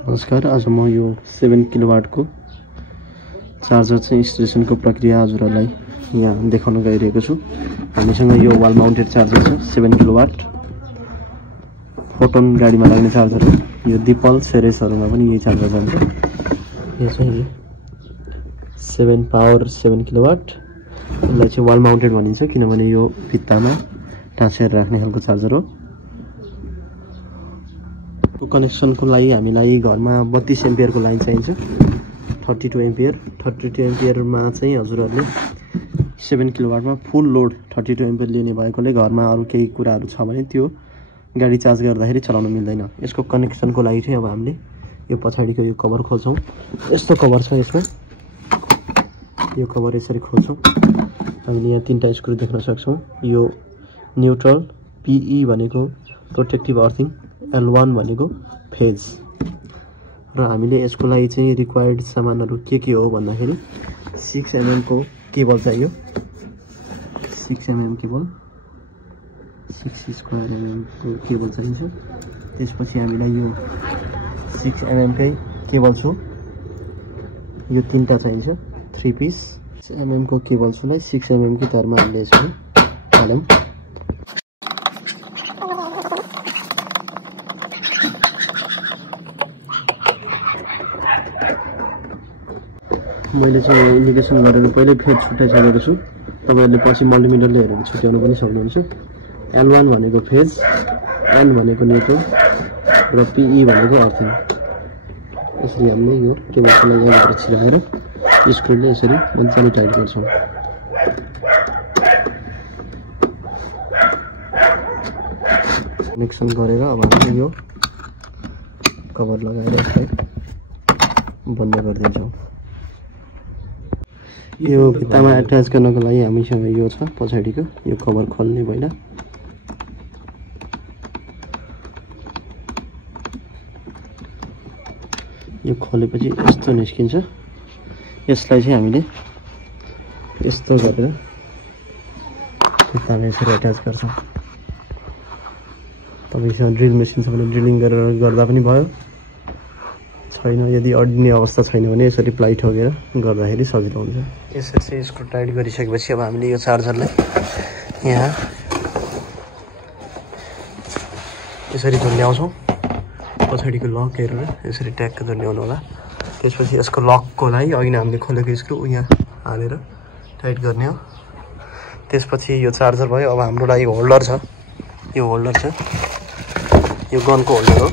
नमस्कार, आज म यो 7 किलोवाटको चार्जर चाहिँ इन्स्टलेसनको प्रक्रिया हजुरहरूलाई यहाँ देखाउन गइरहेको छु। हामीसँग यो वाल माउन्टेड चार्जर छ 7 किलोवाट फोटोन गाडीमा लाग्ने चार्जर हो। यो दिपल सेरेसहरुमा पनि यही चार्जर जान्छ। यो चाहिँ 7 पावर 7 किलोवाट। यसलाई चाहिँ वाल माउन्टेड भनिन्छ किनभने यो भित्तामा टाँसेर राख्ने खालको चार्जर हो। कनेक्सनको लागि हामीलाई घरमा 32 एम्पियरको लाइन चाहिन्छ। 32 एम्पियरमा चाहिँ हजुरहरूले 7 किलोवाटमा फुल लोड 32 एम्पियर लिने भएकोले घरमा अरु केही कुराहरु छ भने त्यो गाडी चार्ज गर्दाखेरि चलाउन मिल्दैन। यसको कनेक्सनको लागि चाहिँ अब हामीले यो पछाडीको यो कभर खोल्छौं। यस्तो कभर छ यसमा। यो कभर यसरी खोल्छौं। हामीले यहाँ तीनटा स्क्रु देख्न सक्छौं। यो न्यूट्रल, PE भनेको प्रोटेक्टिभ अर्थिङ, L1 भनेको फेज। र हामीले यसको लागि चाहिँ रिक्वायर्ड सामानहरु के हो भन्दाखेरि 6 mm को केबल चाहियो। 6 mm केबल, 6 स्क्वायर mm को केबल चाहिन्छ। त्यसपछि हामीलाई यो 6 mm कै केबल छु यो तीनटा चाहिन्छ, 3 पिस। 6 mm को केबल छुलाई 6 mm की तारमा हामीले यसरी हालौं। मैले चाहिँ इन्डिकेसन गरेर पहिले फेज छुट्याइसकेको छु। तपाईहरुले पछि मल्टिमिटरले हेरेर छुट्याउन पनि सक्नुहुन्छ। L1 भनेको फेज, N भनेको न्यूट्रल र PE भनेको अर्थिङ। यसरी हामीले यो केबललाई यहाँबाट छिराएर स्क्रुले यसरी मजाले टाइट गर्छौं। कनेक्सन गरेर अब हामीले यो कभर लगाएर यसलाई बन्द गरिदिन्छौं। यो भित्तामा अट्याच गर्नको लागि हामीसँग यो छ पछाडीको यो कभर खोल्ने भइला। यो खोलेपछि यस्तो निस्किन्छ। यसलाई चाहिँ हामीले यस्तो गरेर भित्तामा यसरी अट्याच गर्छौं। तपाईसँग ड्रिल मेसिन छ भने ड्रिलिङ गरेर गर्दा पनि भयो। छैन, यदि अडिने अवस्था छैन भने यसरी प्लाई ठोकेर गर्दाखेरि सजिलो हुन्छ। यसरी चाहिँ स्क्रु टाइट गरिसकेपछि अब हामीले यो चार्जरलाई यहाँ यसरी झुन्ड्याउँछौं। पछाडीको लक हेरेर यसरी ट्याक्क झुन्ड्याउनु होला। त्यसपछि यसको लकको लागि अघि नै हामीले खोलेको स्क्रु यहाँ हालेर टाइट गर्ने हो। त्यसपछि यो चार्जर भयो। अब हाम्रो लागि होल्डर छ। यो होल्डर छ, यो गनको होल्डर हो।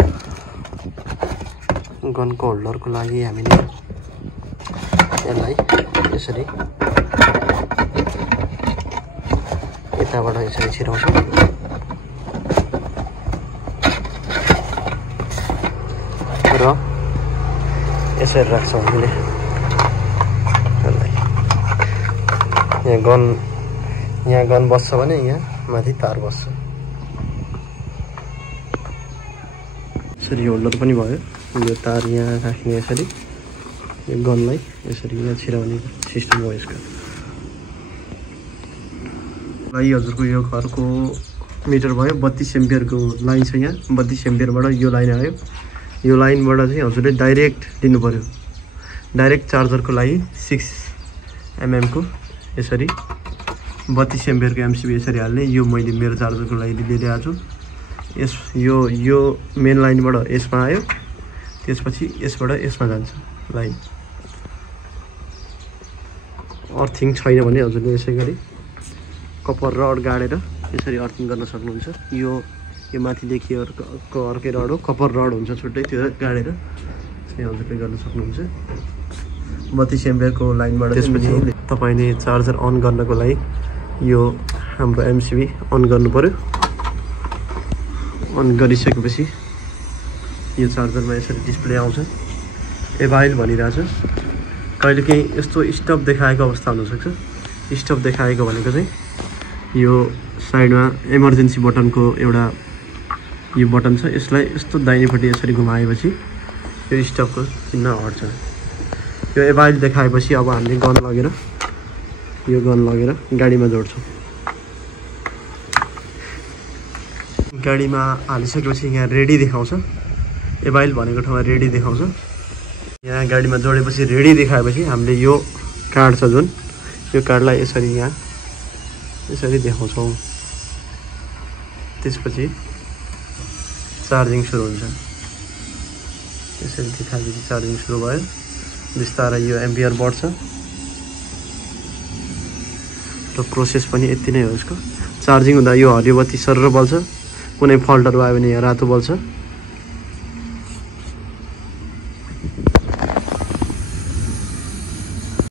गनको होल्डरको लागि हामीले यसलाई यसरी यताबाट यसरी छिराउँछौं र यसरी राख्छौं हामीले यसलाई। यहाँ गन बस्छ भने यहाँ माथि तार बस्छ। यसरी होल्डर पनि भयो। यो तार यहाँ राख्ने यसरी यो गनलाई यसरी यहाँ छिराउने सिस्टम हो यसको। भाइ हजुरको यो घरको मिटर भयो। 32 एम्पियरको लाइन छ यहाँ। 32 एम्पियरबाट यो लाइन आयो। यो लाइनबाट चाहिँ हजुरले डाइरेक्ट लिनु पर्यो। डाइरेक्ट चार्जरको लागि 6 mm को यसरी 32 एम्पियरको MCB यसरी हाल्ने। यो मैले मेरो चार्जरको लागि लिइरहेको छु। यो मेन लाइनबाट यसमा आयो। त्यसपछि यसबाट यसमा जान्छ लाइन। अर्थिङ छैन भने हजुरले यसै गरी कपर रड गाडेर यसरी अर्थिङ गर्न सक्नुहुन्छ। यो माथिदेखि अर्कै रड हो, कपर रड हुन्छ छुट्टै, त्यो गाडेर चाहिँ हजुरले गर्न सक्नुहुन्छ 32 एम्पियरको लाइनबाट। त्यसपछि तपाईले चार्जर अन गर्नको लागि यो हाम्रो MCB अन गर्नु पर्यो। अन गरिसकेपछि यो चार्जरमा यसरी डिस्प्ले आउँछ, एभाइल भनिरहेछ। कहिलेकाहीँ यस्तो स्टप देखाएको अवस्था हुनसक्छ। स्टप देखाएको भनेको चाहिँ यो साइडमा इमर्जेन्सी बटनको एउटा यो बटन छ। यसलाई यस्तो दाहिनेपट्टि यसरी घुमाएपछि यो स्टपको चिन्ह हट्छ। यो एभाइल देखाएपछि अब हामीले गन लगेर गाडीमा जोड्छौं। गाडीमा हालिसकेपछि यहाँ रेडी देखाउँछ। एभाइल भनेको ठाउँमा रेडी देखाउँछ। यहाँ गाडीमा जोडेपछि रेडी देखाएपछि हामीले यो कार्ड छ जुन, यो कार्डलाई यसरी यहाँ यसरी देखाउँछौँ। त्यसपछि चार्जिङ सुरु हुन्छ। यसरी देखाएपछि चार्जिङ सुरु भयो। बिस्तारै यो एम्पियर बढ्छ र प्रोसेस पनि यति नै हो यसको। चार्जिङ हुँदा यो हरियो बत्ती सरर बल्छ, कुनै फल्टहरू आयो भने यहाँ रातो बल्छ।